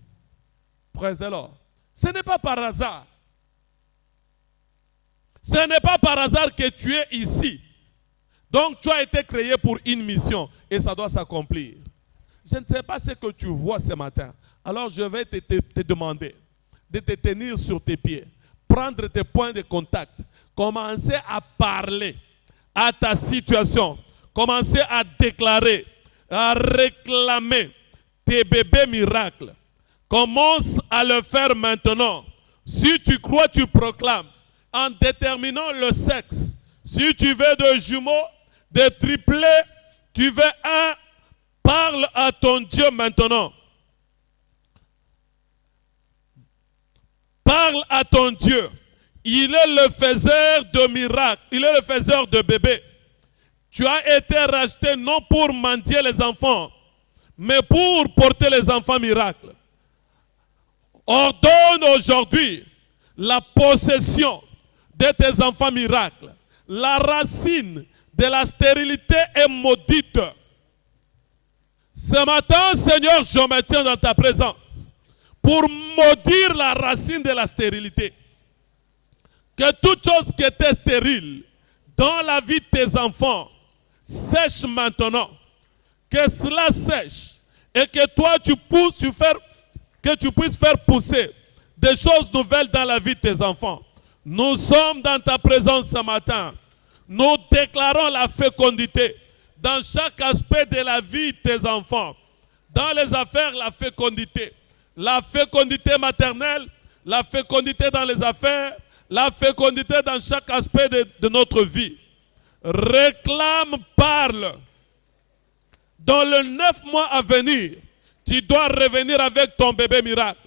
Praise the Lord. Ce n'est pas par hasard. Ce n'est pas par hasard que tu es ici. Donc tu as été créé pour une mission et ça doit s'accomplir. Je ne sais pas ce que tu vois ce matin. Alors je vais te demander de te tenir sur tes pieds, prendre tes points de contact, commencer à parler à ta situation, commencer à déclarer, à réclamer tes bébés miracles. Commence à le faire maintenant. Si tu crois, tu proclames en déterminant le sexe. Si tu veux de jumeaux, de triplés, tu veux un, parle à ton Dieu maintenant. Parle à ton Dieu. Il est le faiseur de miracles. Il est le faiseur de bébés. Tu as été racheté non pour mendier les enfants, mais pour porter les enfants miracles. Ordonne aujourd'hui la possession de tes enfants miracles. La racine de la stérilité est maudite. Ce matin, Seigneur, je me tiens dans ta présence pour maudire la racine de la stérilité. Que toute chose qui était stérile dans la vie de tes enfants sèche maintenant. Que cela sèche et que toi tu puisses faire pousser des choses nouvelles dans la vie de tes enfants. Nous sommes dans ta présence ce matin. Nous déclarons la fécondité dans chaque aspect de la vie de tes enfants. Dans les affaires, la fécondité. La fécondité maternelle, la fécondité dans les affaires, la fécondité dans chaque aspect de notre vie. Réclame, parle. Dans le 9 mois à venir, tu dois revenir avec ton bébé miracle.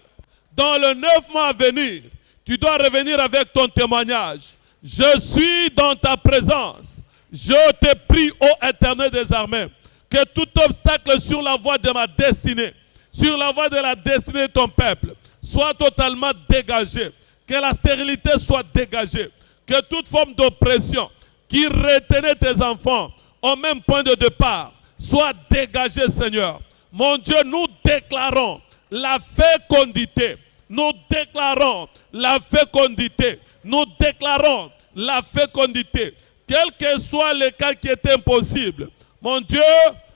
Dans le 9 mois à venir, tu dois revenir avec ton témoignage. Je suis dans ta présence. Je te prie, ô Éternel des armées, que tout obstacle sur la voie de ma destinée, sur la voie de la destinée de ton peuple, soit totalement dégagé. Que la stérilité soit dégagée. Que toute forme d'oppression qui retenait tes enfants au même point de départ soit dégagée, Seigneur. Mon Dieu, nous déclarons la fécondité. Nous déclarons la fécondité. Nous déclarons la fécondité. Quel que soit le cas qui est impossible, mon Dieu,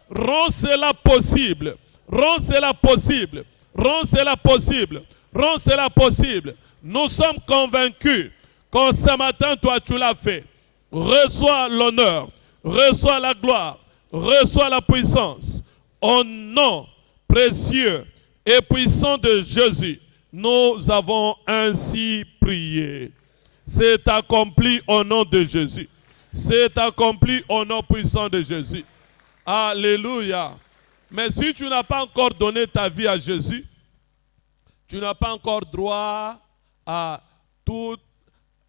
rends cela possible. Rends cela possible. Rends cela possible. Rends cela possible. Nous sommes convaincus que ce matin, toi, tu l'as fait. Reçois l'honneur, reçois la gloire, reçois la puissance. Au nom précieux et puissant de Jésus, nous avons ainsi prié. C'est accompli au nom de Jésus. C'est accompli au nom puissant de Jésus. Alléluia. Mais si tu n'as pas encore donné ta vie à Jésus, tu n'as pas encore droit à tout,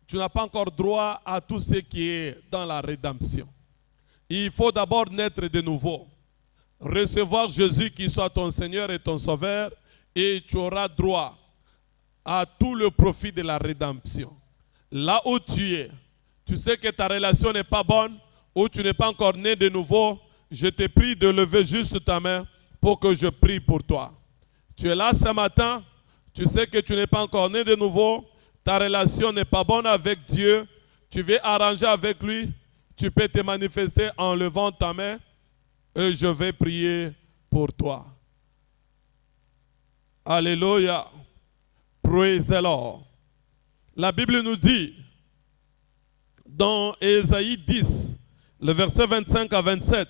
ce qui est dans la rédemption. Il faut d'abord naître de nouveau. Recevoir Jésus qui soit ton Seigneur et ton Sauveur, et tu auras droit à tout le profit de la rédemption. Là où tu es, tu sais que ta relation n'est pas bonne, ou tu n'es pas encore né de nouveau, je te prie de lever juste ta main pour que je prie pour toi. Tu es là ce matin, tu sais que tu n'es pas encore né de nouveau, ta relation n'est pas bonne avec Dieu, tu veux arranger avec lui, tu peux te manifester en levant ta main et je vais prier pour toi. Alléluia. Praise the Lord. La Bible nous dit dans Ésaïe 10, le verset 25 à 27,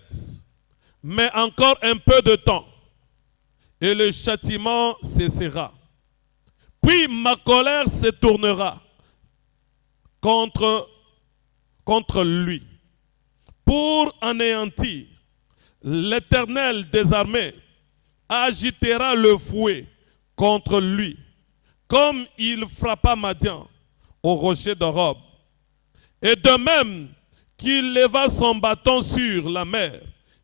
« Mais encore un peu de temps, et le châtiment cessera. Puis ma colère se tournera contre lui, pour anéantir. L'Éternel des armées agitera le fouet contre lui, comme il frappa Madian au rocher d'Horeb. Et de même qu'il leva son bâton sur la mer,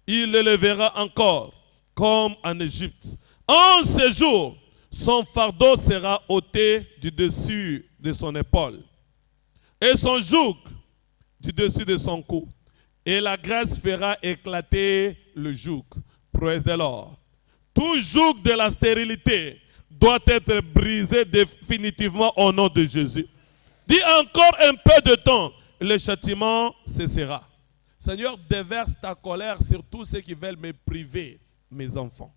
il le lèvera encore, comme en Égypte. En ce jour, son fardeau sera ôté du dessus de son épaule, et son joug du dessus de son cou. Et la grâce fera éclater le joug. Praise the Lord. Tout joug de la stérilité doit être brisé définitivement au nom de Jésus. Dis encore un peu de temps, le châtiment cessera. Seigneur, déverse ta colère sur tous ceux qui veulent me priver, mes enfants.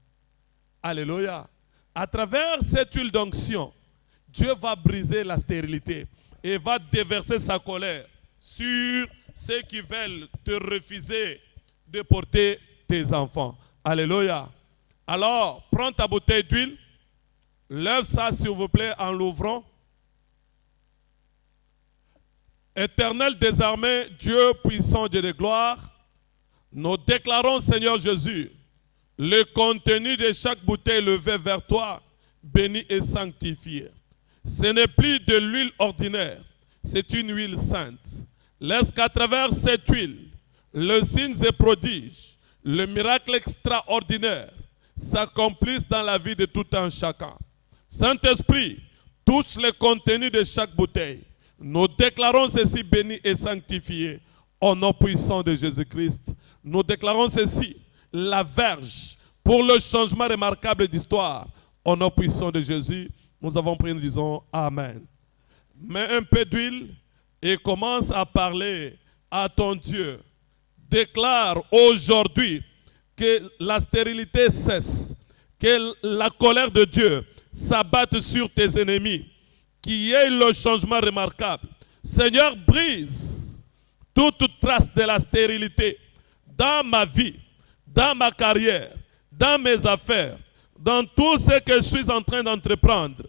Alléluia. À travers cette huile d'onction, Dieu va briser la stérilité et va déverser sa colère sur ceux qui veulent te refuser de porter tes enfants. Alléluia. Alors, prends ta bouteille d'huile, lève ça s'il vous plaît en l'ouvrant. Éternel des armées, Dieu puissant, Dieu de gloire, nous déclarons, Seigneur Jésus, le contenu de chaque bouteille levée vers toi, béni et sanctifié. Ce n'est plus de l'huile ordinaire, c'est une huile sainte. Laisse qu'à travers cette huile, le signe et prodige, le miracle extraordinaire s'accomplisse dans la vie de tout un chacun. Saint-Esprit, touche le contenu de chaque bouteille. Nous déclarons ceci béni et sanctifié au nom puissant de Jésus-Christ. Nous déclarons ceci, la verge, pour le changement remarquable d'histoire. Au nom puissant de Jésus, nous avons prié, nous disons Amen. Mets un peu d'huile et commence à parler à ton Dieu. Déclare aujourd'hui que la stérilité cesse, que la colère de Dieu s'abatte sur tes ennemis, qu'il y ait le changement remarquable. Seigneur, brise toute trace de la stérilité dans ma vie, dans ma carrière, dans mes affaires, dans tout ce que je suis en train d'entreprendre.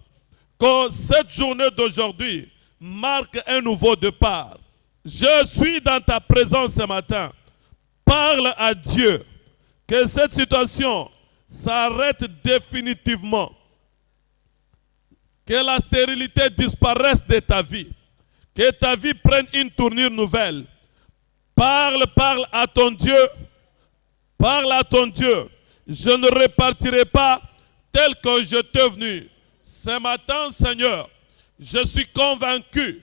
Que cette journée d'aujourd'hui marque un nouveau départ. Je suis dans ta présence ce matin. Parle à Dieu que cette situation s'arrête définitivement. Que la stérilité disparaisse de ta vie. Que ta vie prenne une tournure nouvelle. Parle à ton Dieu. Parle à ton Dieu. Je ne repartirai pas tel que je t'ai venu. Ce matin, Seigneur, je suis convaincu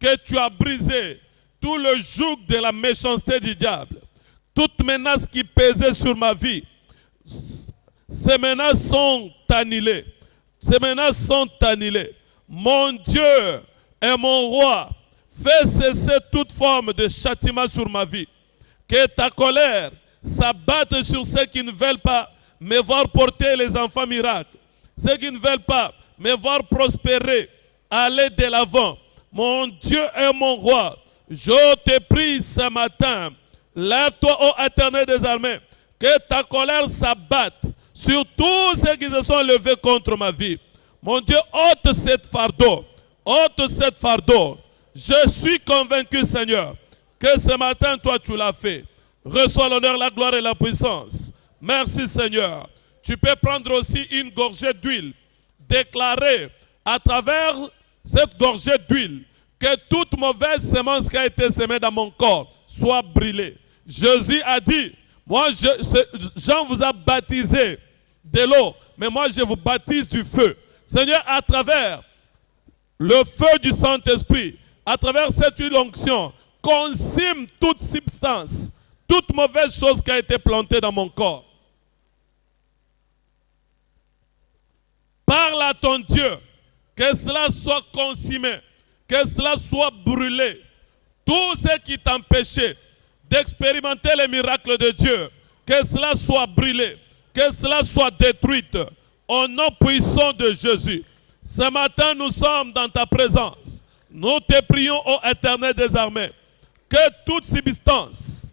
que tu as brisé tout le joug de la méchanceté du diable. Toutes menaces qui pesaient sur ma vie, ces menaces sont annulées. Ces menaces sont annulées. Mon Dieu et mon roi, fais cesser toute forme de châtiment sur ma vie. Que ta colère s'abatte sur ceux qui ne veulent pas me voir porter les enfants miracles. Ceux qui ne veulent pas me voir prospérer, aller de l'avant. Mon Dieu et mon roi, je te prie ce matin, Lève-toi, ô Éternel des armées, que ta colère s'abatte sur tous ceux qui se sont levés contre ma vie. Mon Dieu, ôte cette fardeau. Ôte cette fardeau. Je suis convaincu, Seigneur, que ce matin, toi, tu l'as fait. Reçois l'honneur, la gloire et la puissance. Merci, Seigneur. Tu peux prendre aussi une gorgée d'huile. Déclarer à travers cette gorgée d'huile que toute mauvaise semence qui a été semée dans mon corps soit brûlée. Jésus a dit, moi, Jean vous a baptisé de l'eau, mais moi, je vous baptise du feu. Seigneur, à travers le feu du Saint-Esprit, à travers cette huile onction, consume toute substance, toute mauvaise chose qui a été plantée dans mon corps. Parle à ton Dieu, que cela soit consumé, que cela soit brûlé. Tout ce qui t'empêchait d'expérimenter les miracles de Dieu, que cela soit brûlé, que cela soit détruit. Au nom puissant de Jésus. Ce matin, nous sommes dans ta présence. Nous te prions, ô Éternel des armées, que toute substance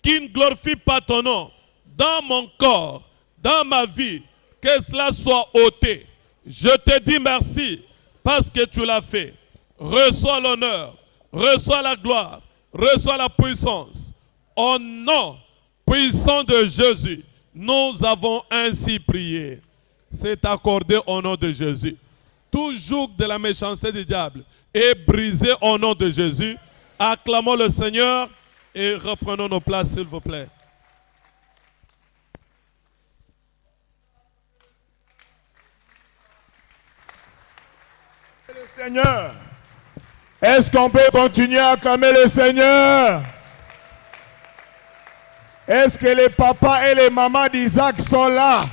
qui ne glorifie pas ton nom dans mon corps, dans ma vie, que cela soit ôté. Je te dis merci parce que tu l'as fait. Reçois l'honneur, reçois la gloire, reçois la puissance. Au nom puissant de Jésus, nous avons ainsi prié. C'est accordé au nom de Jésus. Tout joug de la méchanceté du diable est brisé au nom de Jésus. Acclamons le Seigneur et reprenons nos places, s'il vous plaît. Le Seigneur. Est-ce qu'on peut continuer à acclamer le Seigneur? Est-ce que les papas et les mamans d'Isaac sont là?